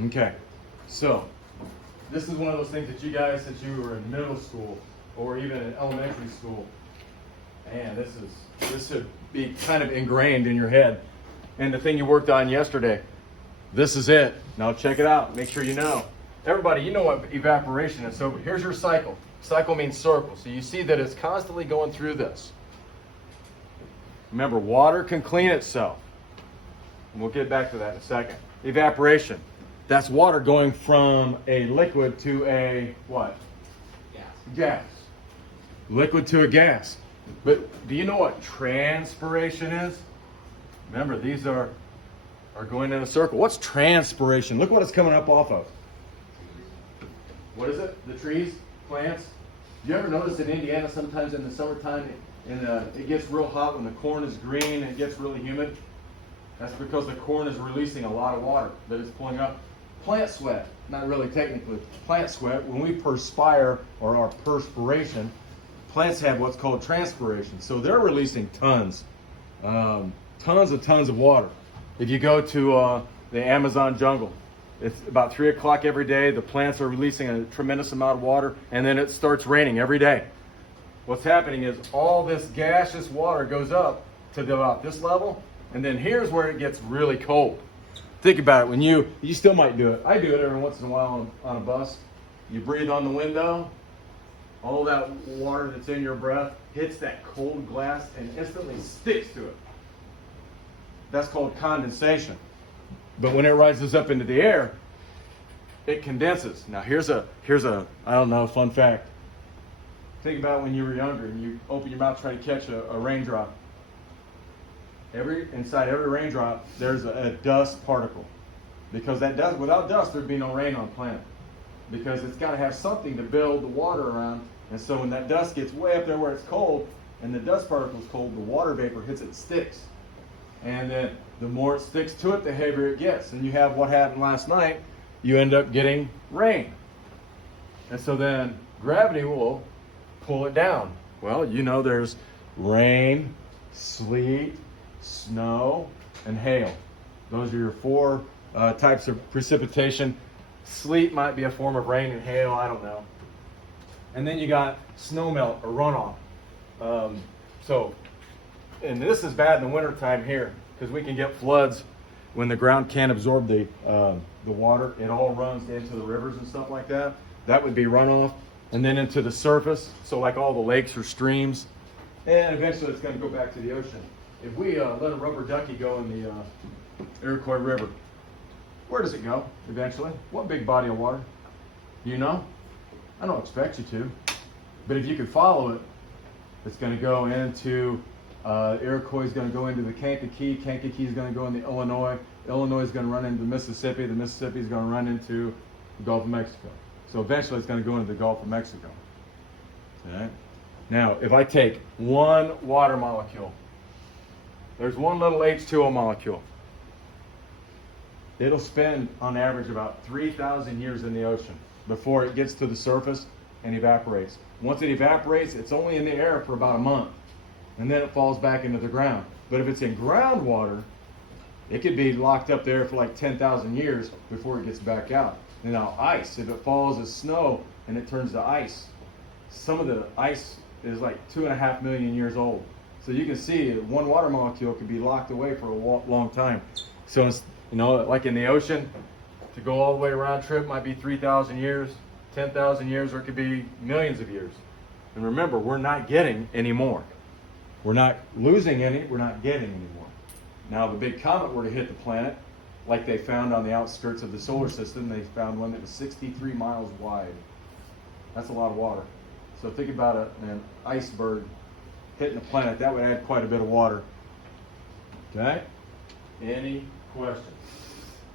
Okay, so this is one of those things that you guys, since you were in middle school or even in elementary school, and this should be kind of ingrained in your head. And the thing you worked on yesterday, this is it. Now check it out. Make sure you know. Everybody, you know what evaporation is. So here's your cycle. Cycle means circle. So you see that it's constantly going through this. Remember, water can clean itself. And we'll get back to that in a second. Evaporation. That's water going from a liquid to a what? Gas. Liquid to a gas. But do you know what transpiration is? Remember, these are going in a circle. What's transpiration? Look what it's coming up off of. What is it? The trees? Plants? Do you ever notice in Indiana sometimes in the summertime it gets real hot when the corn is green and it gets really humid? That's because the corn is releasing a lot of water that it's pulling up. Plant sweat, not really technically. Plant sweat, when we perspire or our perspiration, plants have what's called transpiration. So they're releasing tons of water. If you go to the Amazon jungle, it's about 3 o'clock every day. The plants are releasing a tremendous amount of water, and then it starts raining every day. What's happening is all this gaseous water goes up to about this level, and then here's where it gets really cold. Think about it. When you still might do it. I do it every once in a while on a bus. You breathe on the window. All that water that's in your breath hits that cold glass and instantly sticks to it. That's called condensation. But when it rises up into the air, it condenses. Now here's a I don't know, fun fact. Think about when you were younger and you open your mouth trying to catch a raindrop. Inside every raindrop, there's a dust particle. Because without dust, there'd be no rain on the planet. Because it's got to have something to build the water around. And so when that dust gets way up there where it's cold, and the dust particle is cold, the water vapor hits it, sticks. And then the more it sticks to it, the heavier it gets. And you have what happened last night, you end up getting rain. And so then gravity will pull it down. Well, you know there's rain, sleet, snow, and hail. Those are your four types of precipitation. Sleet might be a form of rain, and hail, I don't know. And then you got snowmelt or runoff. And this is bad in the wintertime here because we can get floods when the ground can't absorb the water. It all runs into the rivers and stuff like that. That would be runoff. And then into the surface, so like all the lakes or streams. And eventually it's going to go back to the ocean. If we let a rubber ducky go in the Iroquois River, where does it go eventually? What big body of water? Do you know? I don't expect you to. But if you could follow it, it's going to go into Iroquois is going to go into the Kankakee. Kankakee is going to go into Illinois. Illinois is going to run into the Mississippi. The Mississippi is going to run into the Gulf of Mexico. So eventually it's going to go into the Gulf of Mexico. Okay? Now, if I take one water molecule, there's one little H2O molecule. It'll spend, on average, about 3,000 years in the ocean before it gets to the surface and evaporates. Once it evaporates, it's only in the air for about a month. And then it falls back into the ground. But if it's in groundwater, it could be locked up there for like 10,000 years before it gets back out. And now ice, if it falls as snow and it turns to ice, some of the ice is like 2.5 million years old. So you can see one water molecule could be locked away for a long time. So it's, like in the ocean, to go all the way round trip might be 3,000 years, 10,000 years, or it could be millions of years. And remember, we're not getting any more. We're not losing any, we're not getting any more. Now, if a big comet were to hit the planet, like they found on the outskirts of the solar system, they found one that was 63 miles wide. That's a lot of water. So think about an iceberg hitting the planet. That would add quite a bit of water. Okay? Any questions?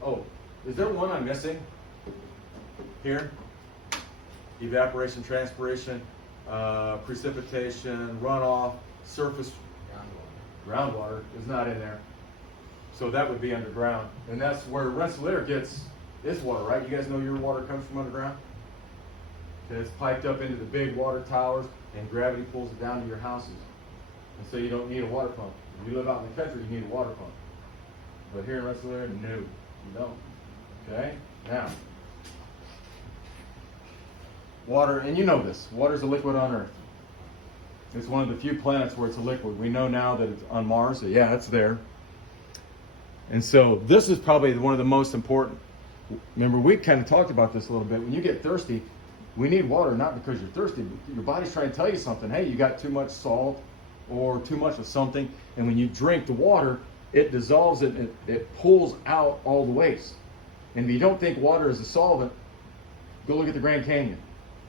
Oh, is there one I'm missing here? Evaporation, transpiration, precipitation, runoff, surface. Groundwater is not in there. So that would be underground. And that's where Rensselaer gets its water, right? You guys know your water comes from underground? It's piped up into the big water towers, and gravity pulls it down to your houses. And so you don't need a water pump. If you live out in the country, you need a water pump. But here in Rensselaer, no, you don't. Okay, now, water, and you know this, water is a liquid on Earth. It's one of the few planets where it's a liquid. We know now that it's on Mars, so yeah, it's there. And so this is probably one of the most important. Remember, we kind of talked about this a little bit. When you get thirsty, we need water, not because you're thirsty, but your body's trying to tell you something. Hey, you got too much salt or too much of something. And when you drink the water, it dissolves it and it pulls out all the waste. And if you don't think water is a solvent, go look at the Grand Canyon.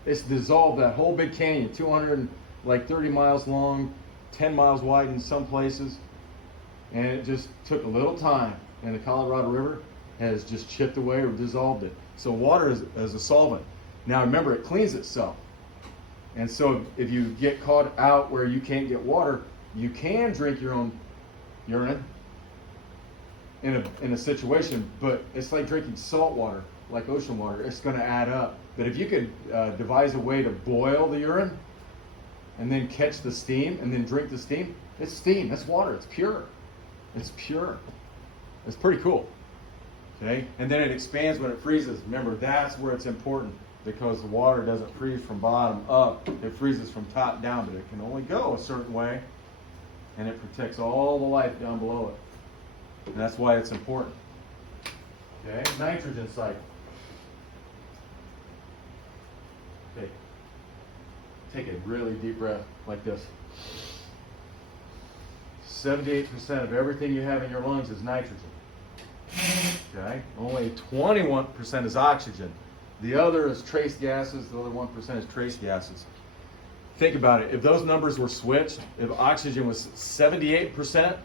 It's dissolved that whole big canyon, 230 miles long, 10 miles wide in some places. And it just took a little time. And the Colorado River has just chipped away or dissolved it. So water is a solvent. Now remember, it cleans itself. And so if you get caught out where you can't get water, you can drink your own urine in a situation, but it's like drinking salt water, like ocean water. It's going to add up. But if you could devise a way to boil the urine and then catch the steam and then drink the steam, it's steam, that's water, it's pure. It's pure. It's pretty cool. Okay? And then it expands when it freezes. Remember, that's where it's important, because the water doesn't freeze from bottom up. It freezes from top down, but it can only go a certain way, and it protects all the life down below it. And that's why it's important. Okay? Nitrogen cycle. Okay. Take a really deep breath like this. 78% of everything you have in your lungs is nitrogen. Okay? Only 21% is oxygen. The other is trace gases. The other 1% is trace gases. Think about it. If those numbers were switched, if oxygen was 78%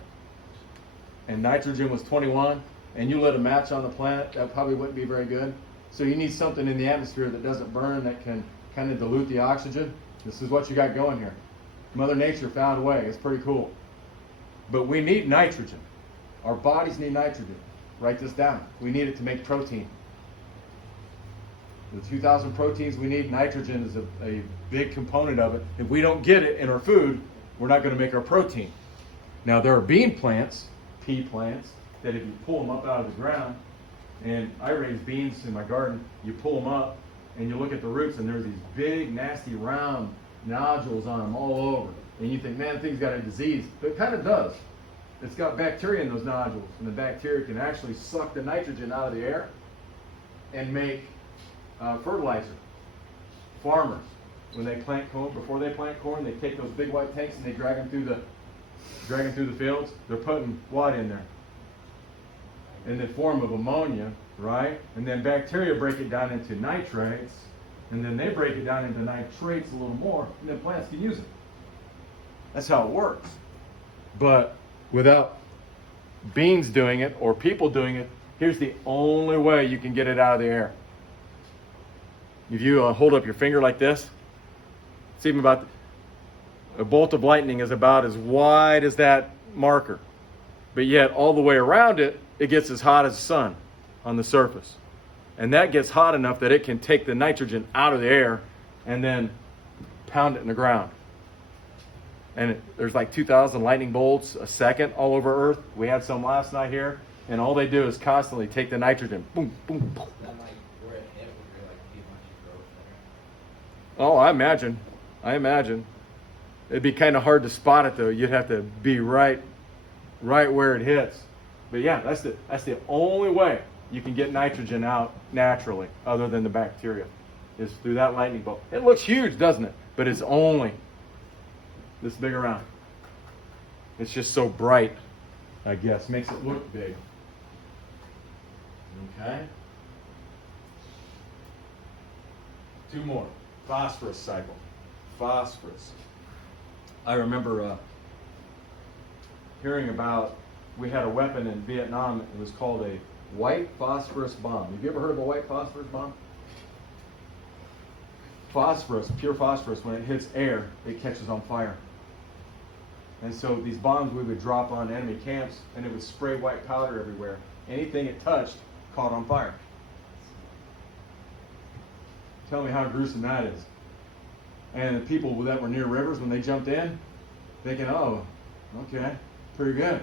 and nitrogen was 21, and you lit a match on the planet, that probably wouldn't be very good. So you need something in the atmosphere that doesn't burn, that can kind of dilute the oxygen. This is what you got going here. Mother Nature found a way. It's pretty cool. But we need nitrogen. Our bodies need nitrogen. Write this down. We need it to make protein. The 2,000 proteins we need, nitrogen is a big component of it. If we don't get it in our food, we're not going to make our protein. Now, there are bean plants, pea plants, that if you pull them up out of the ground, and I raise beans in my garden, you pull them up, and you look at the roots, and there's these big, nasty, round nodules on them all over. And you think, man, the thing's got a disease. But it kind of does. It's got bacteria in those nodules, and the bacteria can actually suck the nitrogen out of the air and make fertilizer. Farmers, when they plant corn, before they plant corn, they take those big white tanks and they drag them through the fields. They're putting what in there? In the form of ammonia, right? And then bacteria break it down into nitrates, and then they break it down into nitrates a little more, and then plants can use it. That's how it works. But without beans doing it or people doing it, here's the only way you can get it out of the air. If you hold up your finger like this, it's even about, a bolt of lightning is about as wide as that marker. But yet all the way around it, it gets as hot as the sun on the surface. And that gets hot enough that it can take the nitrogen out of the air and then pound it in the ground. And there's like 2,000 lightning bolts a second all over Earth. We had some last night here, and all they do is constantly take the nitrogen. Boom, boom, boom. Oh, I imagine. It'd be kind of hard to spot it though. You'd have to be right where it hits. But yeah, that's the only way you can get nitrogen out naturally, other than the bacteria, is through that lightning bolt. It looks huge, doesn't it? But it's only this big around. It's just so bright, I guess. Makes it look big. Okay. 2 more. Phosphorus cycle. Phosphorus. I remember hearing about, we had a weapon in Vietnam. It was called a white phosphorus bomb. Have you ever heard of a white phosphorus bomb? Phosphorus, pure phosphorus, when it hits air, it catches on fire. And so these bombs we would drop on enemy camps, and it would spray white powder everywhere. Anything it touched caught on fire. Tell me how gruesome that is. And the people that were near rivers, when they jumped in, thinking, oh, okay, pretty good.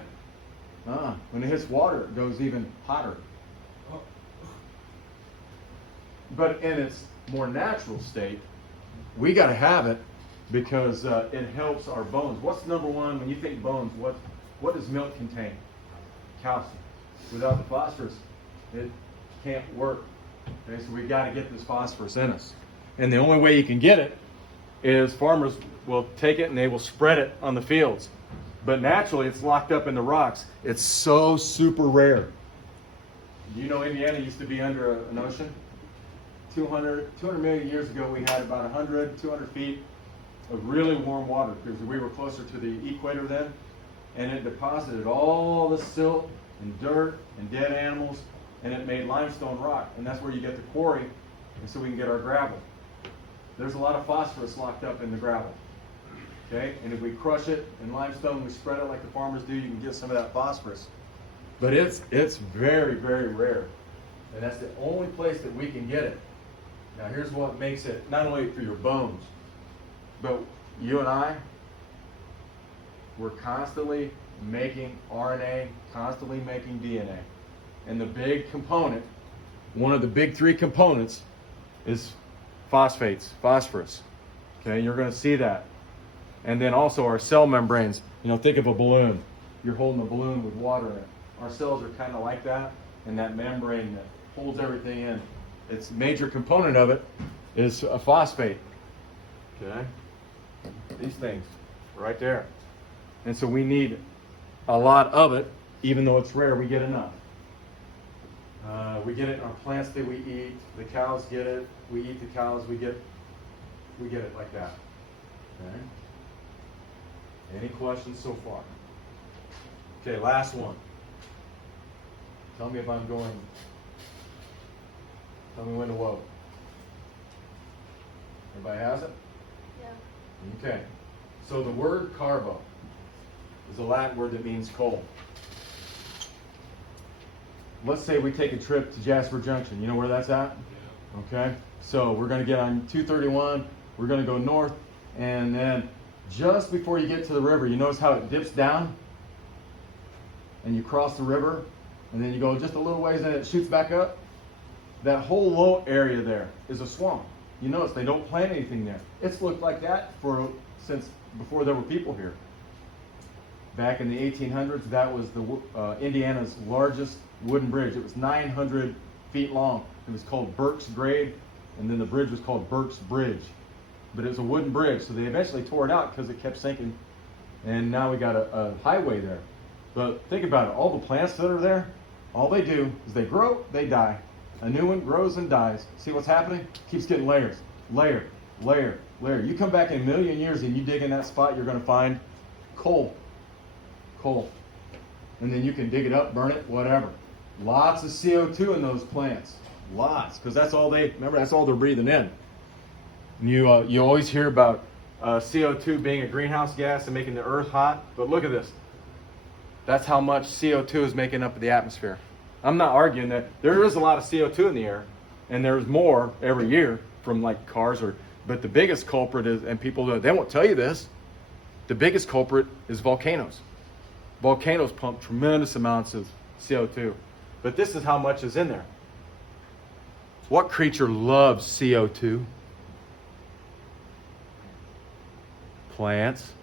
When it hits water, it goes even hotter. but in its more natural state, we got to have it because it helps our bones. What's number one when you think bones? What does milk contain? Calcium. Without the phosphorus, it can't work. Okay, so we got to get this phosphorus in us, and the only way you can get it is farmers will take it and they will spread it on the fields. But naturally, it's locked up in the rocks. It's so super rare. You know, Indiana used to be under an ocean. 200 million years ago, we had about 100, 200 feet of really warm water because we were closer to the equator then. And it deposited all the silt and dirt and dead animals, and it made limestone rock. And that's where you get the quarry, and so we can get our gravel. There's a lot of phosphorus locked up in the gravel. Okay? And if we crush it in limestone, we spread it like the farmers do, you can get some of that phosphorus. But it's very, very rare. And that's the only place that we can get it. Now here's what makes it, not only for your bones, but you and I, we're constantly making RNA, constantly making DNA. And the big component, one of the big three components, is phosphorus. Okay, you're going to see that. And then also our cell membranes. You know, think of a balloon. You're holding a balloon with water in it. Our cells are kind of like that, and that membrane that holds everything in. Its major component of it is a phosphate. Okay, these things right there. And so we need a lot of it, even though it's rare. We get enough. We get it in our plants that we eat. The cows get it. We eat the cows. We get it like that. Okay. Any questions so far? Okay, last one. Tell me if I'm going. Tell me when to whoa. Everybody has it? Yeah. Okay. So the word carbo is a Latin word that means coal. Let's say we take a trip to Jasper Junction. You know where that's at? Yeah. Okay. So we're going to get on 231. We're going to go north, and then just before you get to the river, you notice how it dips down, and you cross the river, and then you go just a little ways, and it shoots back up. That whole low area there is a swamp. You notice they don't plant anything there. It's looked like that since before there were people here. Back in the 1800s, that was Indiana's largest wooden bridge. It was 900 feet long. It was called Burke's Grade, and then the bridge was called Burke's Bridge. But it was a wooden bridge, so they eventually tore it out because it kept sinking, and now we got a highway there. But think about it, all the plants that are there, all they do is they grow, they die. A new one grows and dies. See what's happening? Keeps getting layers, layer, layer, layer. You come back in a million years and you dig in that spot, you're going to find coal. And then you can dig it up, burn it, whatever. Lots of CO2 in those plants. Lots, because that's all they're breathing in. And you always hear about CO2 being a greenhouse gas and making the earth hot, but look at this. That's how much CO2 is making up the atmosphere. I'm not arguing that there is a lot of CO2 in the air, and there's more every year from like cars, but the biggest culprit is, and people they won't tell you this, the biggest culprit is volcanoes. Volcanoes pump tremendous amounts of CO2, but this is how much is in there. What creature loves CO2? Plants.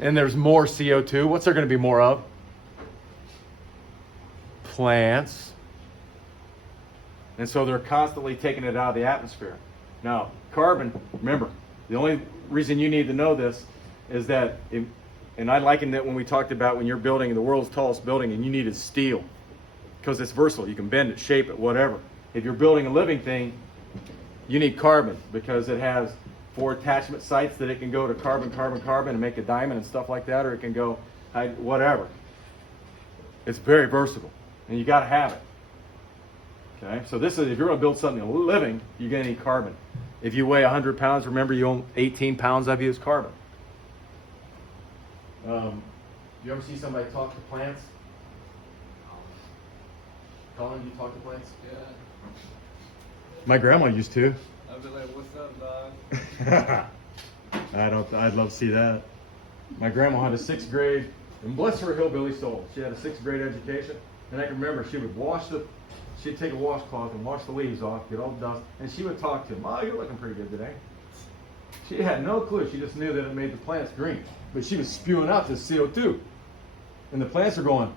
And there's more CO2. What's there going to be more of? Plants. And so they're constantly taking it out of the atmosphere. Now, carbon, remember, the only reason you need to know this is that, and I likened it when we talked about when you're building the world's tallest building and you needed steel because it's versatile. You can bend it, shape it, whatever. If you're building a living thing, you need carbon because it has 4 attachment sites that it can go to carbon, carbon, carbon and make a diamond and stuff like that, or it can go whatever. It's very versatile, and you got to have it. Okay, so this is, if you're going to build something living, you're going to need carbon. If you weigh 100 pounds, remember you own 18 pounds of you is carbon. You ever see somebody talk to plants? Colin, you talk to plants? Yeah. My grandma used to. I'd be like, what's up, dog? I'd love to see that. My grandma had a 6th grade, and bless her hillbilly soul, she had a 6th grade education, and I can remember she would wash the she'd take a washcloth and wash the leaves off, get all the dust, and she would talk to him. Oh, you're looking pretty good today. She had no clue. She just knew that it made the plants green. But she was spewing out this CO2. And the plants are going,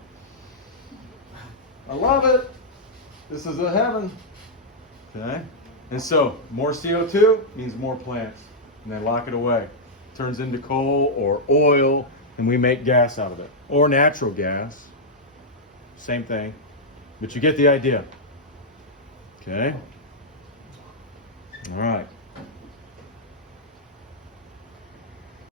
I love it. This is a heaven. Okay? And so, more CO2 means more plants. And they lock it away. It turns into coal or oil, and we make gas out of it. Or natural gas. Same thing. But you get the idea. Okay? All right.